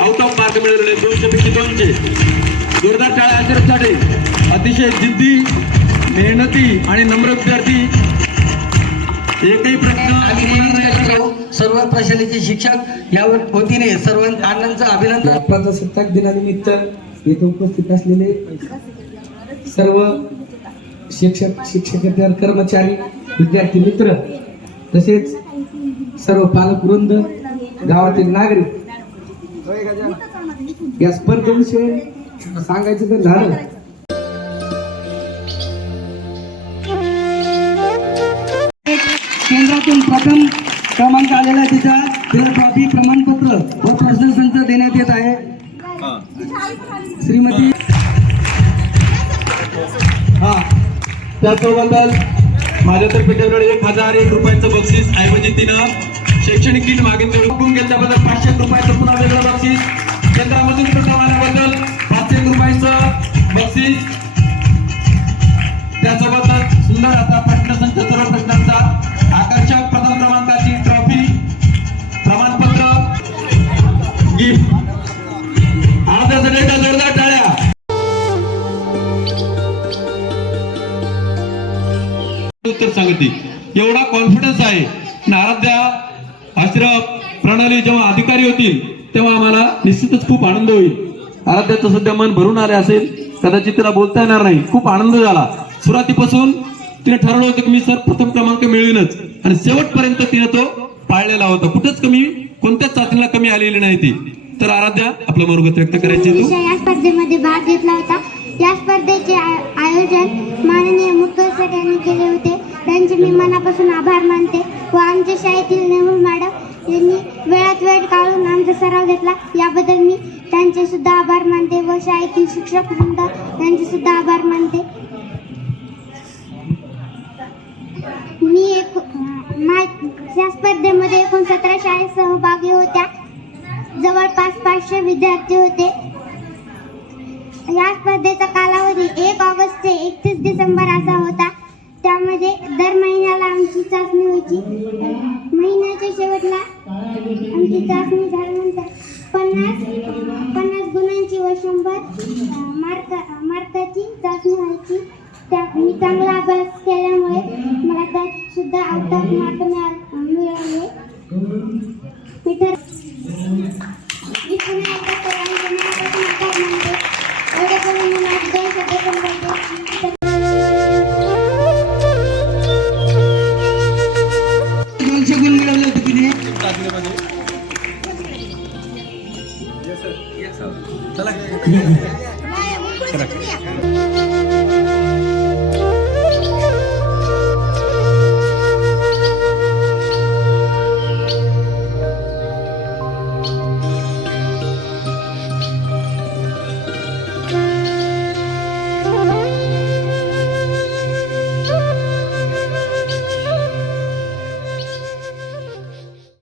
Out of mark मिळवलेले 200 पैकी 200. जोरदार टाळ्या अशरफसाठी. अतिशय जिद्दी, मेहनती आणि नम्र विद्यार्थी. एकही प्रश्न सर्व प्रशालेचे शिक्षक यावर वतीने सर्व अण्णांचं अभिनंदन. प्रजासत्ताक दिनानिमित्त येथे उपस्थित असलेले सर्व शिक्षक, शिक्षकेतर कर्मचारी, विद्यार्थी मित्र तसेच सर्व पालक वृंद, गावातील नागरिक, या स्पर्धेविषयी सांगायचं तर झालं केंद्रातून प्रथम क्रमांक आलेला तिचा ट्रॉफी, प्रमाणपत्र व प्रशस्ती देण्यात येत आहे. श्रीमती त्यासोबतच माझ्यातर्फे ठेवलेलं 1001 रुपयाचं बक्षीस ऐवजी तिनं शैक्षणिक किट मागितले. हुकूम घेतल्याबद्दल 500 रुपयाचं पुन्हा वेगळं बक्षीस. केंद्रामधून प्रथम आल्याबद्दल 500 रुपयाचं बक्षीस. त्यासोबतच सुंदर असा प्रश्नसंच, सर्व प्रश्नांचा आकर्षक प्रथम क्रमांकाची ट्रॉफी, प्रमाणपत्र, गिफ्ट. आनंदासाठी एकदा जोरदार टाळ्या. उत्तर सांगते एवढा कॉन्फिडन्स आहे. आराध्या, अशरफ, प्रणाली जेव्हा अधिकारी होतील तेव्हा आम्हाला निश्चितच खूप आनंद होईल. आराध्याचं सध्या मन भरून आले असेल, कदाचित तिला बोलता येणार नाही. खूप आनंद झाला. सुरुवातीपासून तिने ठरवलं होतं की मी सर प्रथम क्रमांक मिळवीनच, आणि शेवटपर्यंत तिने तो पाळलेला होता. कुठेच कोणत्याच चाचणीला कमी आलेली नाही ती. तर आराध्या, आपलं मनोगत व्यक्त करायचे. या स्पर्धेमध्ये भाग घेतला होता. या स्पर्धेचे आयोजन माननीय मुख्य सर यांनी केले होते. त्यांचे मी मनापासून आभार मानते. व आमच्या शाळेतील नेहरू मॅडम यांनी वेळात वेळ काढून आमचा सराव घेतला, याबद्दल मी त्यांचे सुद्धा आभार मानते. व शाळेतील शिक्षक वृंद यांचे सुद्धा आभार मानते. मी या स्पर्धेमध्ये एकूण 17 शाळा सहभागी होत्या. जवळपास 500 विद्यार्थी होते. या स्पर्धेचा कालावधी 1 ऑगस्ट ते 31 डिसेंबर असा होता. त्यामध्ये दर महिन्याला आमची चाचणी व्हायची. महिन्याच्या शेवटला आमची चाचणी झाल्यानंतर 50 गुणांची व 100 मार्काची चाचणी व्हायची. मी चांगला अभ्यास केल्यामुळे मला त्यात सुद्धा आउट ऑफ मार्क मिळाले. गुण मिळवले होते तिने. चला